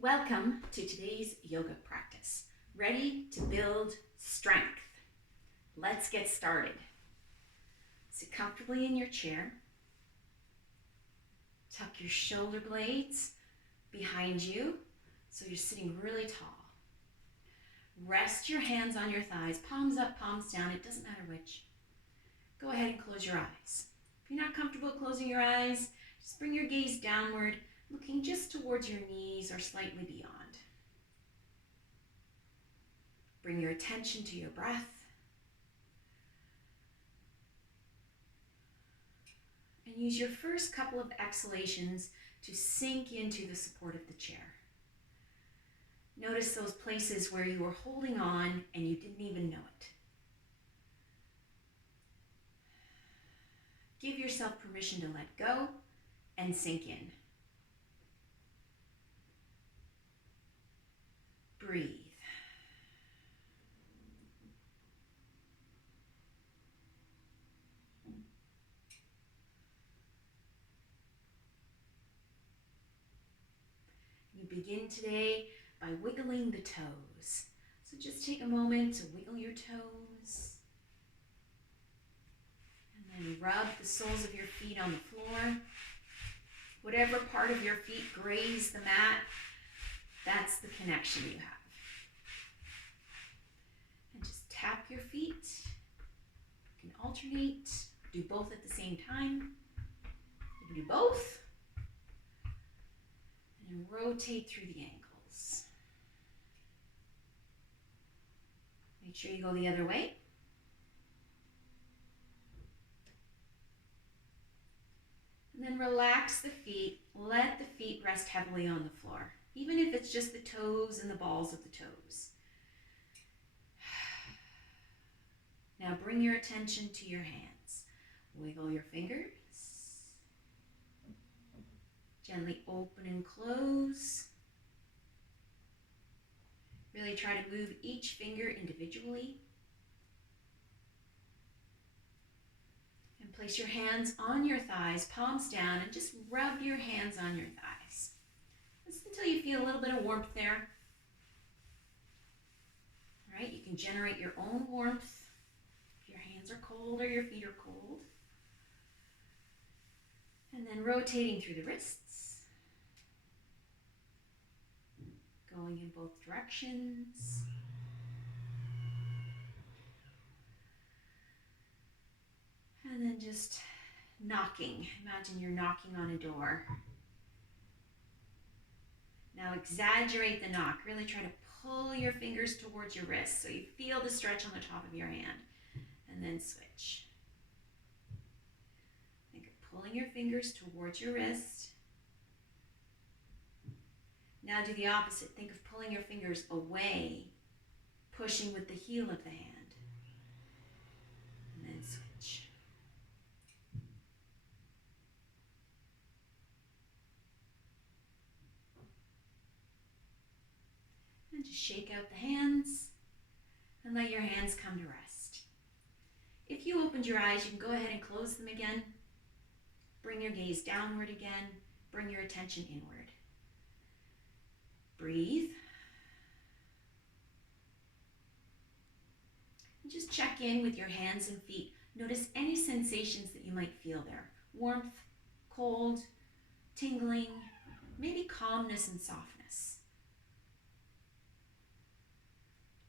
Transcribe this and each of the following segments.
Welcome to today's yoga practice. Ready to build strength. Let's get started. Sit comfortably in your chair. Tuck your shoulder blades behind you so you're sitting really tall. Rest your hands on your thighs, palms up, palms down, it doesn't matter which. Go ahead and close your eyes. If you're not comfortable closing your eyes, just bring your gaze downward, looking just towards your knees or slightly beyond. Bring your attention to your breath. And use your first couple of exhalations to sink into the support of the chair. Notice those places where you were holding on and you didn't even know it. Give yourself permission to let go and sink in. Breathe. You begin today by wiggling the toes. So just take a moment to wiggle your toes. And then rub the soles of your feet on the floor. Whatever part of your feet graze the mat, that's the connection you have. And just tap your feet. You can alternate, do both at the same time. You can do both. And rotate through the ankles. Make sure you go the other way. And then relax the feet. Let the feet rest heavily on the floor, even if it's just the toes and the balls of the toes. Now bring your attention to your hands. Wiggle your fingers. Gently open and close. Really try to move each finger individually. And place your hands on your thighs, palms down, and just rub your hands on your thighs. Just until you feel a little bit of warmth there. All right, you can generate your own warmth if your hands are cold or your feet are cold. And then rotating through the wrists. Going in both directions. And then just knocking. Imagine you're knocking on a door. Now exaggerate the knock. Really try to pull your fingers towards your wrists so you feel the stretch on the top of your hand. And then switch. Think of pulling your fingers towards your wrist. Now do the opposite. Think of pulling your fingers away, pushing with the heel of the hand. And then switch. And just shake out the hands and let your hands come to rest. If you opened your eyes, you can go ahead and close them again. Bring your gaze downward again. Bring your attention inward. Breathe. And just check in with your hands and feet. Notice any sensations that you might feel there. Warmth, cold, tingling, maybe calmness and softness.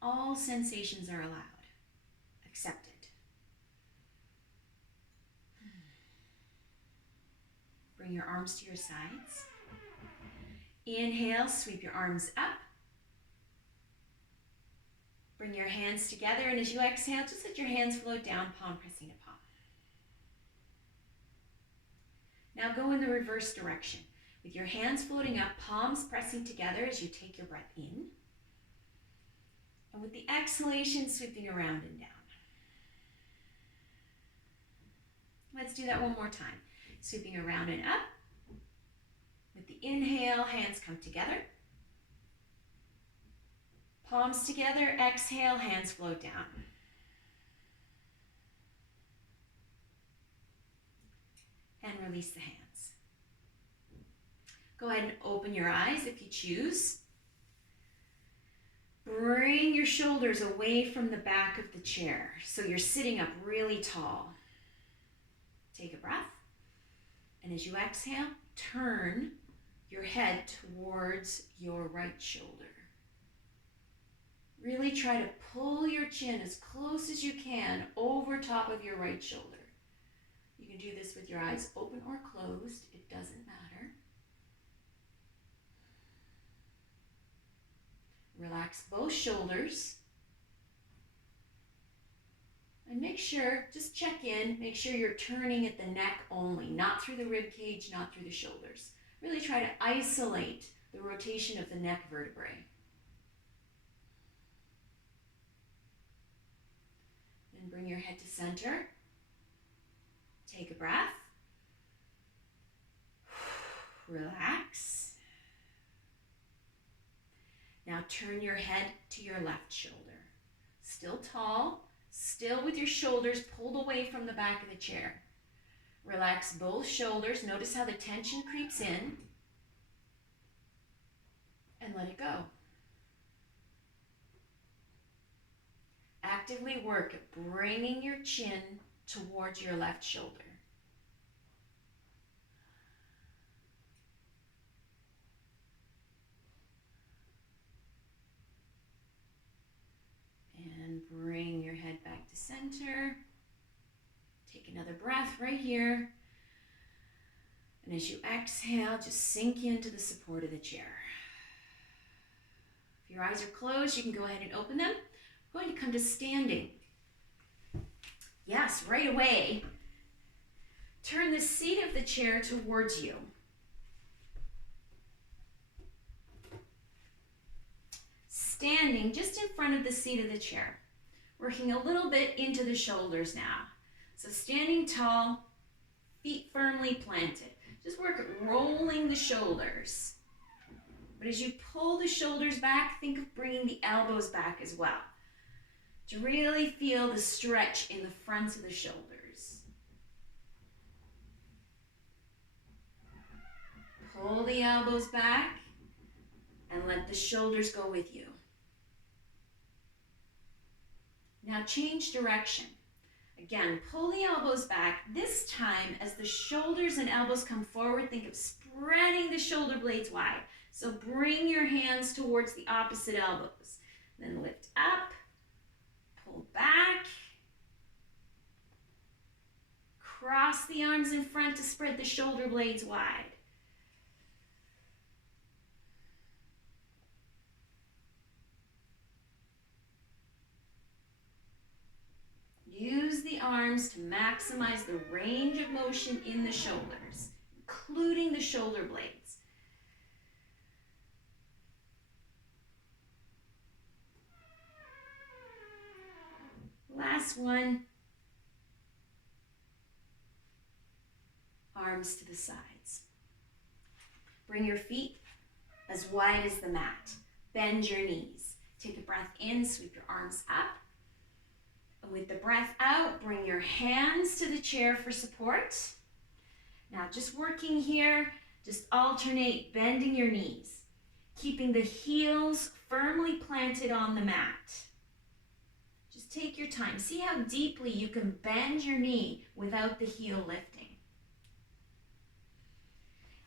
All sensations are allowed, accepted. Bring your arms to your sides. Inhale, sweep your arms up. Bring your hands together, and as you exhale, just let your hands float down, palm pressing to palm. Now go in the reverse direction. With your hands floating up, palms pressing together as you take your breath in. And with the exhalation, sweeping around and down. Let's do that one more time. Sweeping around and up. With the inhale, hands come together. Palms together, exhale, hands float down. And release the hands. Go ahead and open your eyes if you choose. Bring your shoulders away from the back of the chair so you're sitting up really tall. Take a breath. And as you exhale, turn your head towards your right shoulder. Really try to pull your chin as close as you can over top of your right shoulder. You can do this with your eyes open or closed. It doesn't matter. Relax both shoulders. And make sure, just check in, make sure you're turning at the neck only, not through the rib cage, not through the shoulders. Really try to isolate the rotation of the neck vertebrae. Then bring your head to center. Take a breath. Relax. Now turn your head to your left shoulder. Still tall, still with your shoulders pulled away from the back of the chair. Relax both shoulders. Notice how the tension creeps in. And let it go. Actively work at bringing your chin towards your left shoulder. And bring your head back to center. Take another breath right here. And as you exhale, just sink into the support of the chair. If your eyes are closed, you can go ahead and open them. I'm going to come to standing. Yes, right away. Turn the seat of the chair towards you. Standing just in front of the seat of the chair. Working a little bit into the shoulders now. So standing tall, feet firmly planted. Just work at rolling the shoulders. But as you pull the shoulders back, think of bringing the elbows back as well. To really feel the stretch in the fronts of the shoulders. Pull the elbows back and let the shoulders go with you. Now change direction. Again, pull the elbows back. This time, as the shoulders and elbows come forward, think of spreading the shoulder blades wide. So bring your hands towards the opposite elbows. Then lift up, pull back. Cross the arms in front to spread the shoulder blades wide. Use the arms to maximize the range of motion in the shoulders, including the shoulder blades. Last one. Arms to the sides. Bring your feet as wide as the mat. Bend your knees. Take a breath in, sweep your arms up. And with the breath out, bring your hands to the chair for support. Now just working here, just alternate bending your knees, keeping the heels firmly planted on the mat. Just take your time. See how deeply you can bend your knee without the heel lifting.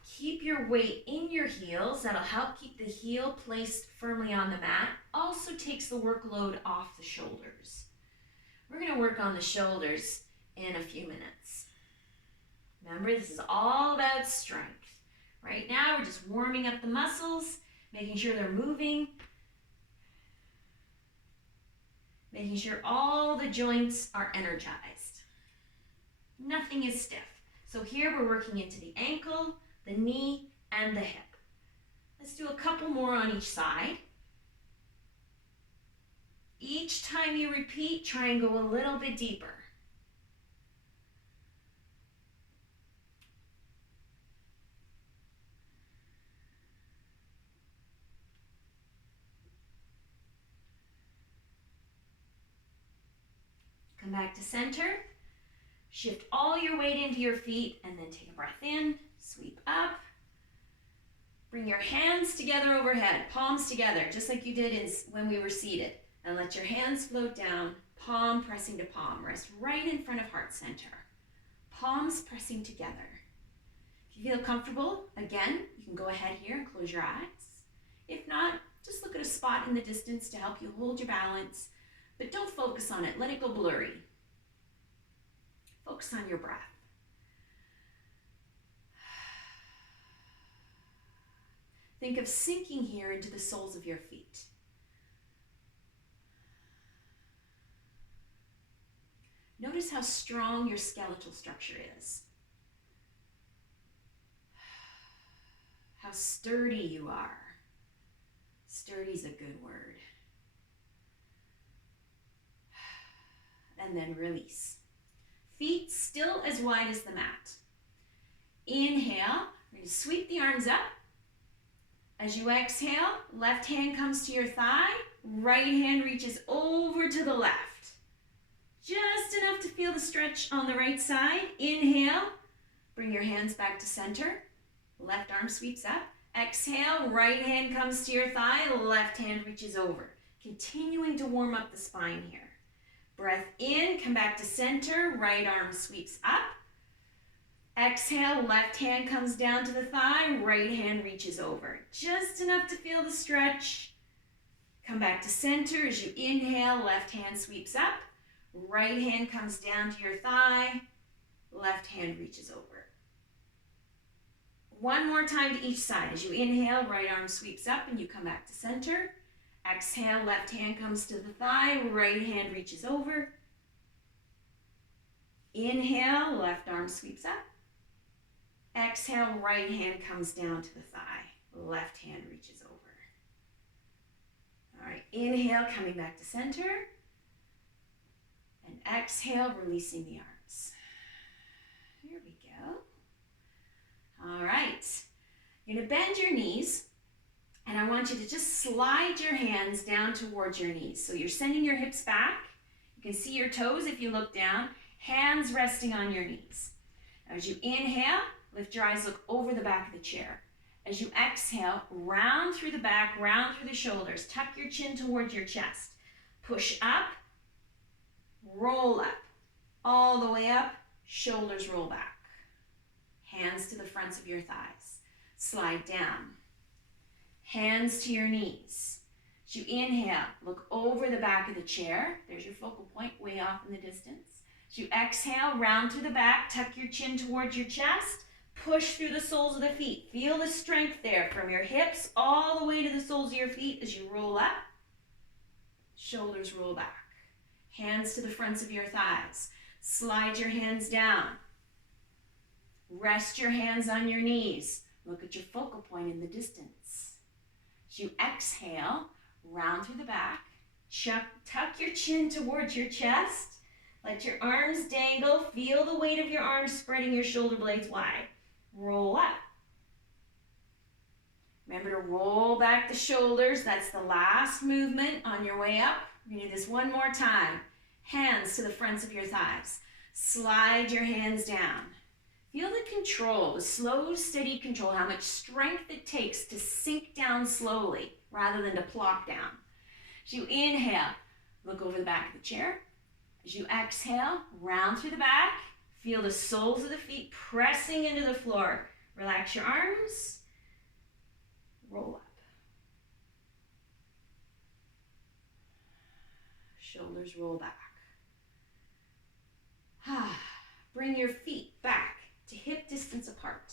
Keep your weight in your heels. That'll help keep the heel placed firmly on the mat. Also takes the workload off the shoulders. We're going to work on the shoulders in a few minutes. Remember, this is all about strength. Right now, we're just warming up the muscles, making sure they're moving, making sure all the joints are energized. Nothing is stiff. So here we're working into the ankle, the knee, and the hip. Let's do a couple more on each side. Each time you repeat, try and go a little bit deeper. Come back to center. Shift all your weight into your feet and then take a breath in, sweep up. Bring your hands together overhead, palms together, just like you did when we were seated. And let your hands float down, palm pressing to palm. Rest right in front of heart center. Palms pressing together. If you feel comfortable, again, you can go ahead here and close your eyes. If not, just look at a spot in the distance to help you hold your balance, but don't focus on it. Let it go blurry. Focus on your breath. Think of sinking here into the soles of your feet. Notice how strong your skeletal structure is. How sturdy you are. Sturdy is a good word. And then release. Feet still as wide as the mat. Inhale, we're going to sweep the arms up. As you exhale, left hand comes to your thigh, right hand reaches over to the left. Just enough to feel the stretch on the right side. Inhale, bring your hands back to center. Left arm sweeps up. Exhale, right hand comes to your thigh, left hand reaches over. Continuing to warm up the spine here. Breath in, come back to center, right arm sweeps up. Exhale, left hand comes down to the thigh, right hand reaches over. Just enough to feel the stretch. Come back to center as you inhale, left hand sweeps up. Right hand comes down to your thigh, left hand reaches over. One more time to each side. As you inhale, right arm sweeps up and you come back to center. Exhale, left hand comes to the thigh, right hand reaches over. Inhale, left arm sweeps up. Exhale, right hand comes down to the thigh, left hand reaches over. All right, inhale, coming back to center. And exhale, releasing the arms. Here we go. All right, you're gonna bend your knees, and I want you to just slide your hands down towards your knees. So you're sending your hips back. You can see your toes if you look down, hands resting on your knees. As you inhale, lift your eyes, look over the back of the chair. As you exhale, round through the back, round through the shoulders, tuck your chin towards your chest. Push up, roll up, all the way up, shoulders roll back. Hands to the fronts of your thighs. Slide down. Hands to your knees. As you inhale, look over the back of the chair. There's your focal point way off in the distance. As you exhale, round through the back, tuck your chin towards your chest. Push through the soles of the feet. Feel the strength there from your hips all the way to the soles of your feet as you roll up. Shoulders roll back. Hands to the fronts of your thighs. Slide your hands down. Rest your hands on your knees. Look at your focal point in the distance. As you exhale, round through the back. Tuck your chin towards your chest. Let your arms dangle. Feel the weight of your arms spreading your shoulder blades wide. Roll up. Remember to roll back the shoulders. That's the last movement on your way up. We're going to do this one more time. Hands to the fronts of your thighs. Slide your hands down. Feel the control, the slow, steady control, how much strength it takes to sink down slowly rather than to plop down. As you inhale, look over the back of the chair. As you exhale, round through the back. Feel the soles of the feet pressing into the floor. Relax your arms. Roll up. Shoulders roll back. Bring your feet back to hip distance apart.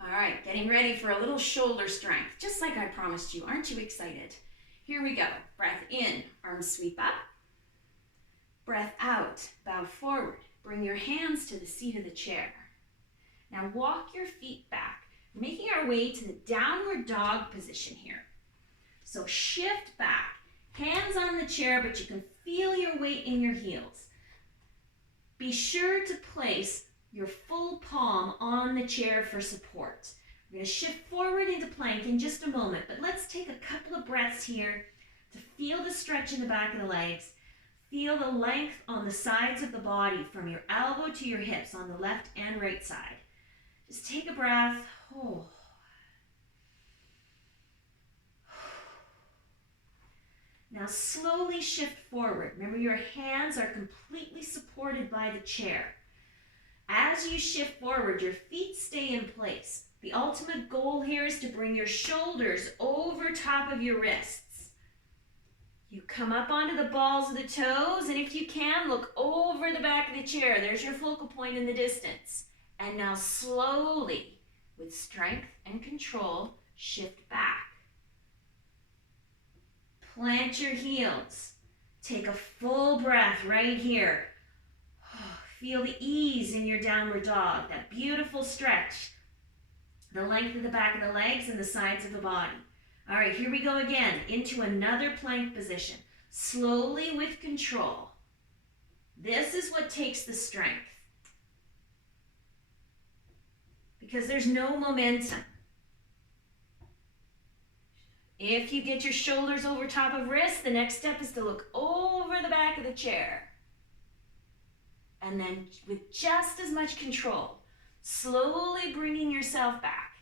All right, getting ready for a little shoulder strength, just like I promised you. Aren't you excited? Here we go. Breath in, arms sweep up. Breath out, bow forward. Bring your hands to the seat of the chair. Now walk your feet back, making our way to the downward dog position here. So shift back, hands on the chair, but you can feel your weight in your heels. Be sure to place your full palm on the chair for support. We're going to shift forward into plank in just a moment, but let's take a couple of breaths here to feel the stretch in the back of the legs. Feel the length on the sides of the body from your elbow to your hips on the left and right side. Just take a breath. Now slowly shift forward. Remember, your hands are completely supported by the chair. As you shift forward, your feet stay in place. The ultimate goal here is to bring your shoulders over top of your wrists. You come up onto the balls of the toes, and if you can, look over the back of the chair. There's your focal point in the distance. And now slowly, with strength and control, shift back. Plant your heels. Take a full breath right here. Feel the ease in your downward dog, that beautiful stretch. The length of the back of the legs and the sides of the body. All right, here we go again, into another plank position. Slowly with control. This is what takes the strength. Because there's no momentum. If you get your shoulders over top of wrists, the next step is to look over the back of the chair. And then with just as much control, slowly bringing yourself back.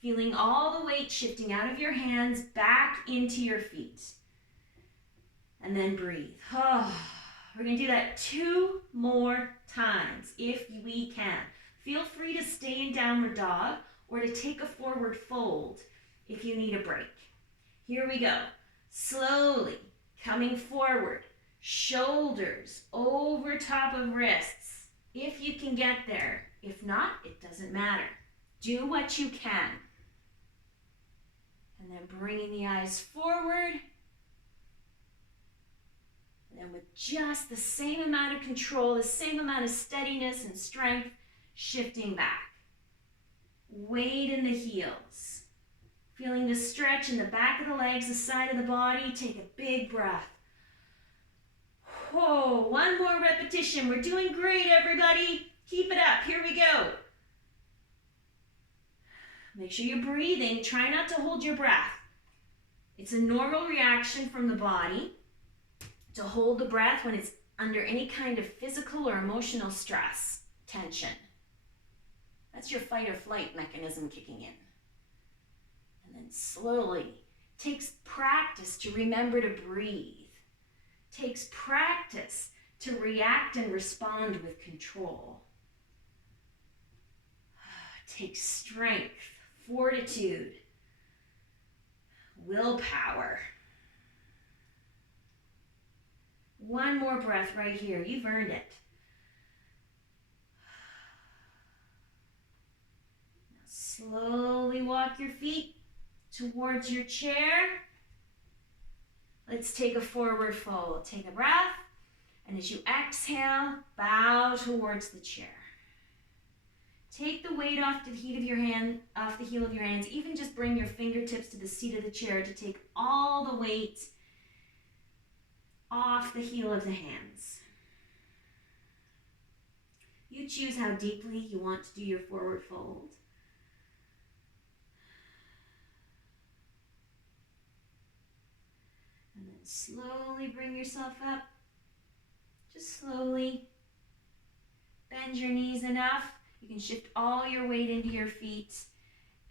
Feeling all the weight shifting out of your hands back into your feet. And then breathe. Oh, we're going to do that 2 more times if we can. Feel free to stay in downward dog or to take a forward fold if you need a break. Here we go. Slowly coming forward. Shoulders over top of wrists. If you can get there. If not, it doesn't matter. Do what you can. And then bringing the eyes forward. And then with just the same amount of control, the same amount of steadiness and strength, shifting back. Weight in the heels. Feeling the stretch in the back of the legs, the side of the body. Take a big breath. Oh, 1 more repetition. We're doing great, everybody. Keep it up. Here we go. Make sure you're breathing. Try not to hold your breath. It's a normal reaction from the body to hold the breath when it's under any kind of physical or emotional stress, tension. That's your fight or flight mechanism kicking in. And then slowly, takes practice to remember to breathe. Takes practice to react and respond with control. Takes strength, fortitude, willpower. 1 more breath right here. You've earned it. Now slowly walk your feet towards your chair. Let's take a forward fold. Take a breath, and as you exhale, bow towards the chair. Take the weight off the heel of your hands. Even just bring your fingertips to the seat of the chair to take all the weight off the heel of the hands. You choose how deeply you want to do your forward fold. And then slowly bring yourself up. Just slowly bend your knees enough. You can shift all your weight into your feet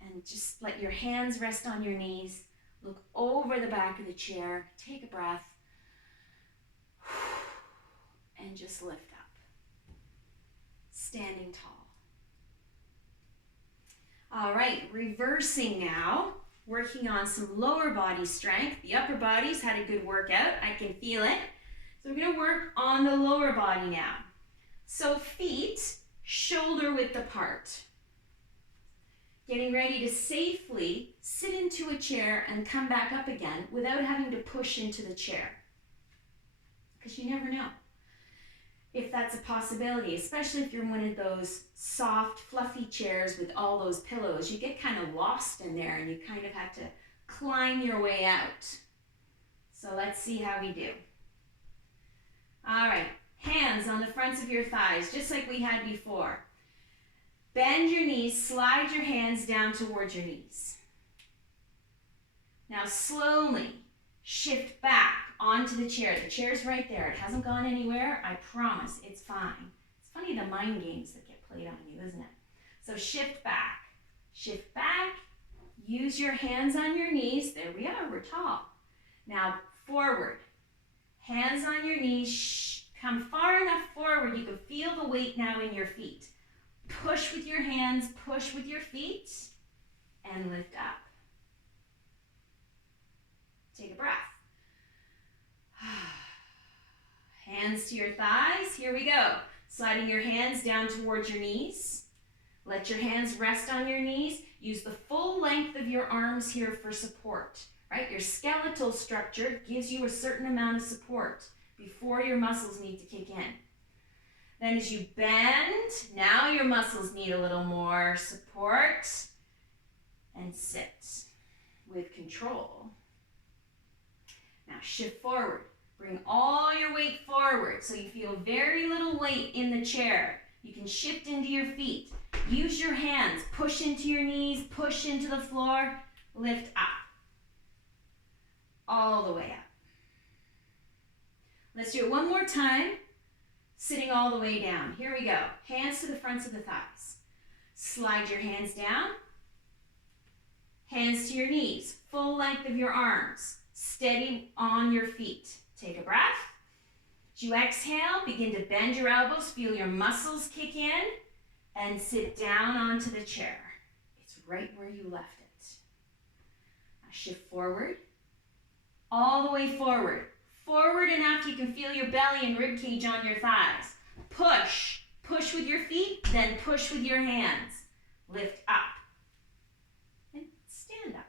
and just let your hands rest on your knees. Look over the back of the chair. Take a breath. And just lift up. Standing tall. All right, reversing now. Working on some lower body strength. The upper body's had a good workout. I can feel it. So we're going to work on the lower body now. So feet shoulder width apart. Getting ready to safely sit into a chair and come back up again without having to push into the chair. Because you never know if that's a possibility, especially if you're in one of those soft, fluffy chairs with all those pillows. You get kind of lost in there and you kind of have to climb your way out. So let's see how we do. All right, hands on the fronts of your thighs, just like we had before. Bend your knees, slide your hands down towards your knees. Now slowly shift back onto the chair. The chair's right there. It hasn't gone anywhere. I promise it's fine. It's funny the mind games that get played on you, isn't it? So shift back. Shift back. Use your hands on your knees. There we are. We're tall. Now forward. Hands on your knees. Come far enough forward. You can feel the weight now in your feet. Push with your hands, push with your feet, and lift up. Take a breath. Hands to your thighs. Here we go. Sliding your hands down towards your knees. Let your hands rest on your knees. Use the full length of your arms here for support, right? Your skeletal structure gives you a certain amount of support before your muscles need to kick in. Then as you bend, now your muscles need a little more support. And sit with control. Now shift forward. Bring all your weight forward so you feel very little weight in the chair. You can shift into your feet. Use your hands. Push into your knees. Push into the floor. Lift up. All the way up. Let's do it one more time. Sitting all the way down. Here we go. Hands to the fronts of the thighs. Slide your hands down. Hands to your knees. Full length of your arms. Steady on your feet. Take a breath. As you exhale, begin to bend your elbows. Feel your muscles kick in. And sit down onto the chair. It's right where you left it. Now shift forward. All the way forward. Forward enough you can feel your belly and rib cage on your thighs. Push. Push with your feet, then push with your hands. Lift up. And stand up.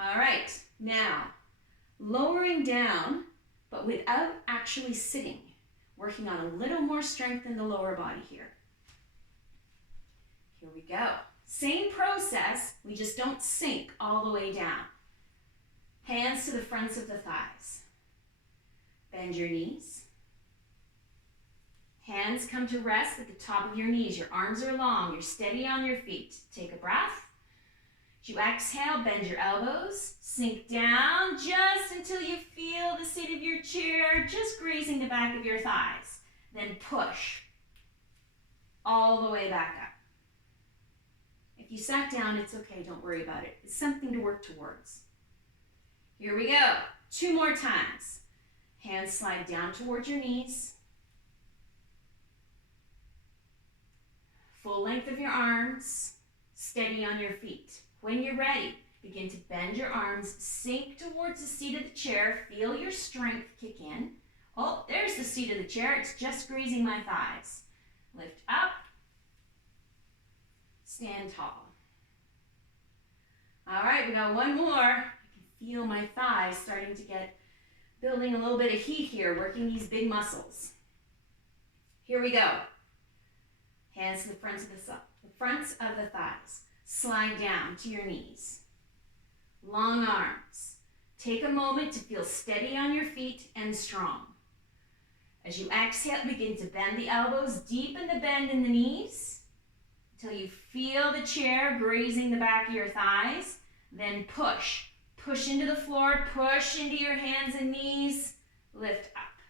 All right. Now, lowering down, but without actually sitting. Working on a little more strength in the lower body here. Here we go. Same process, we just don't sink all the way down. Hands to the fronts of the thighs. Bend your knees. Hands come to rest at the top of your knees. Your arms are long. You're steady on your feet. Take a breath. As you exhale, bend your elbows. Sink down just until you feel the seat of your chair just grazing the back of your thighs. Then push all the way back up. If you sat down, it's okay. Don't worry about it. It's something to work towards. Here we go. 2 more times. Hands slide down towards your knees. Full length of your arms. Steady on your feet. When you're ready, begin to bend your arms, sink towards the seat of the chair. Feel your strength kick in. Oh, there's the seat of the chair. It's just grazing my thighs. Lift up. Stand tall. All right, we got one more. I can feel my thighs starting to get, building a little bit of heat here, working these big muscles. Here we go. Hands to the fronts of the thighs. Slide down to your knees. Long arms. Take a moment to feel steady on your feet and strong. As you exhale, begin to bend the elbows, deepen the bend in the knees until you feel the chair grazing the back of your thighs. Then push. Push into the floor, push into your hands and knees. Lift up.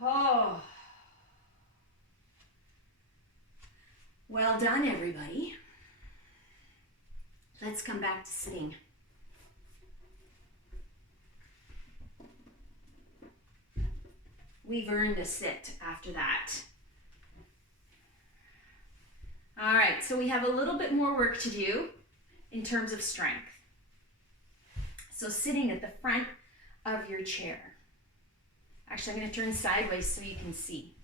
Oh. Well done, everybody. Let's come back to sitting. We've earned a sit after that. All right, so we have a little bit more work to do in terms of strength. So sitting at the front of your chair. Actually, I'm going to turn sideways so you can see.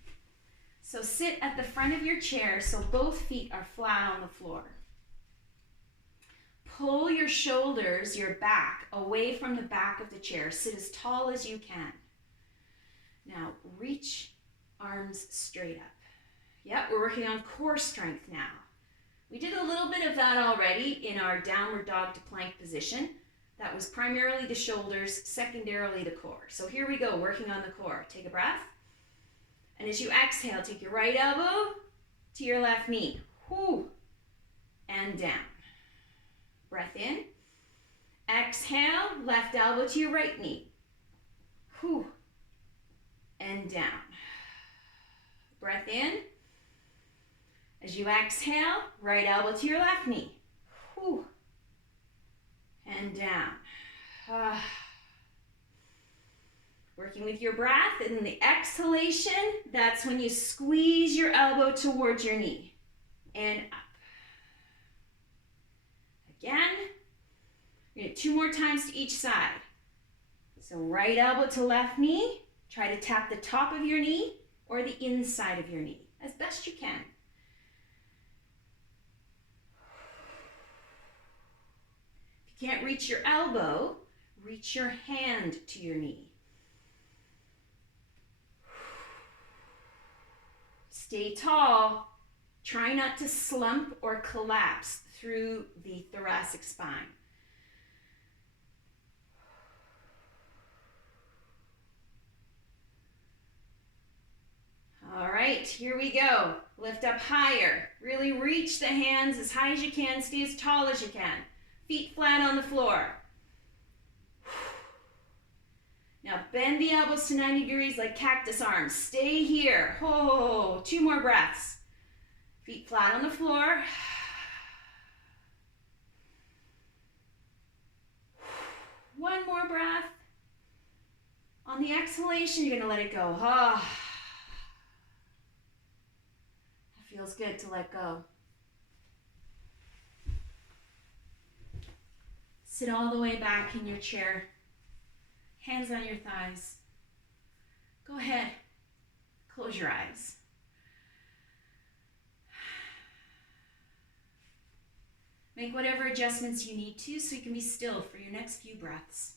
So sit at the front of your chair so both feet are flat on the floor. Pull your shoulders, your back, away from the back of the chair. Sit as tall as you can. Now reach arms straight up. Yep, we're working on core strength now. We did a little bit of that already in our downward dog to plank position. That was primarily the shoulders, secondarily the core. So here we go, working on the core. Take a breath. And as you exhale, take your right elbow to your left knee. Whoo. And down. Breath in. Exhale, left elbow to your right knee. Whoo. And down. Breath in. As you exhale, right elbow to your left knee. Whoo. and down. Working with your breath, and the exhalation, that's when you squeeze your elbow towards your knee. And up. Again. We're going to do 2 more times to each side. So right elbow to left knee. Try to tap the top of your knee or the inside of your knee as best you can. If you can't reach your elbow, reach your hand to your knee. Stay tall. Try not to slump or collapse through the thoracic spine. All right, here we go. Lift up higher. Really reach the hands as high as you can. Stay as tall as you can. Feet flat on the floor. Now bend the elbows to 90 degrees like cactus arms. Stay here. 2 more breaths. Feet flat on the floor. One more breath. On the exhalation, you're going to let it go. It feels good to let go. Sit all the way back in your chair. Hands on your thighs. Go ahead. Close your eyes. Make whatever adjustments you need to so you can be still for your next few breaths.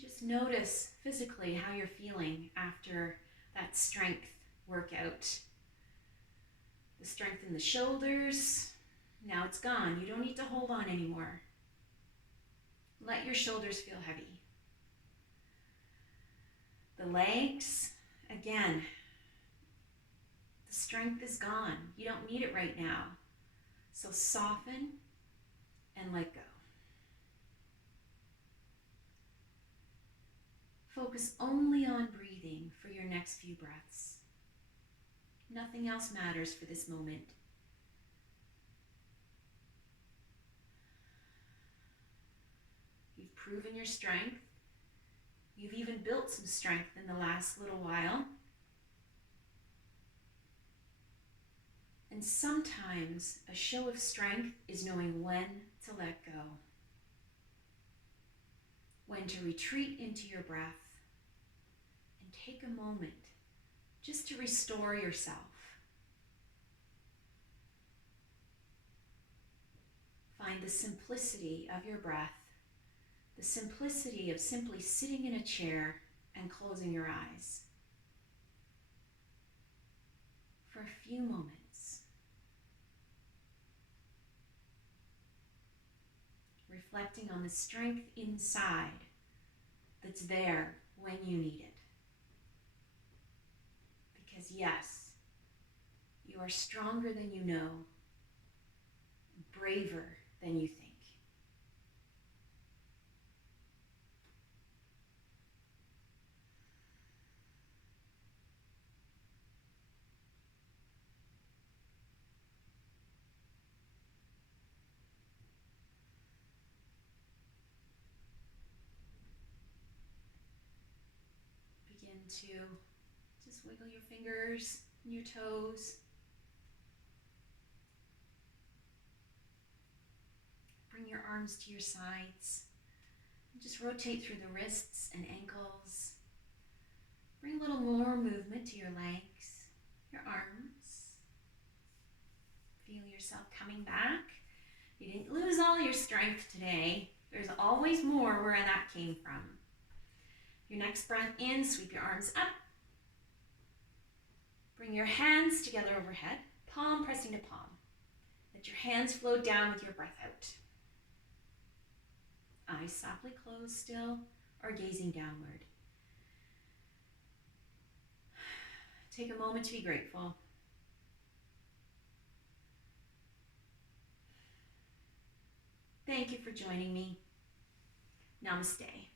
Just notice physically how you're feeling after that strength workout. The strength in the shoulders, now it's gone. You don't need to hold on anymore. Let your shoulders feel heavy. The legs, again, the strength is gone. You don't need it right now. So soften and let go. Focus only on breathing for your next few breaths. Nothing else matters for this moment. You've proven your strength. You've even built some strength in the last little while. And sometimes a show of strength is knowing when to let go. When to retreat into your breath and take a moment just to restore yourself. Find the simplicity of your breath, the simplicity of simply sitting in a chair and closing your eyes for a few moments. Reflecting on the strength inside that's there when you need it. Because yes, you are stronger than you know, braver than you think. Begin to just wiggle your fingers and your toes. Bring your arms to your sides. And just rotate through the wrists and ankles. Bring a little more movement to your legs, your arms. Feel yourself coming back. You didn't lose all your strength today. There's always more where that came from. Your next breath in, sweep your arms up. Bring your hands together overhead, palm pressing to palm. Let your hands flow down with your breath out. Eyes softly closed still or gazing downward. Take a moment to be grateful. Thank you for joining me. Namaste.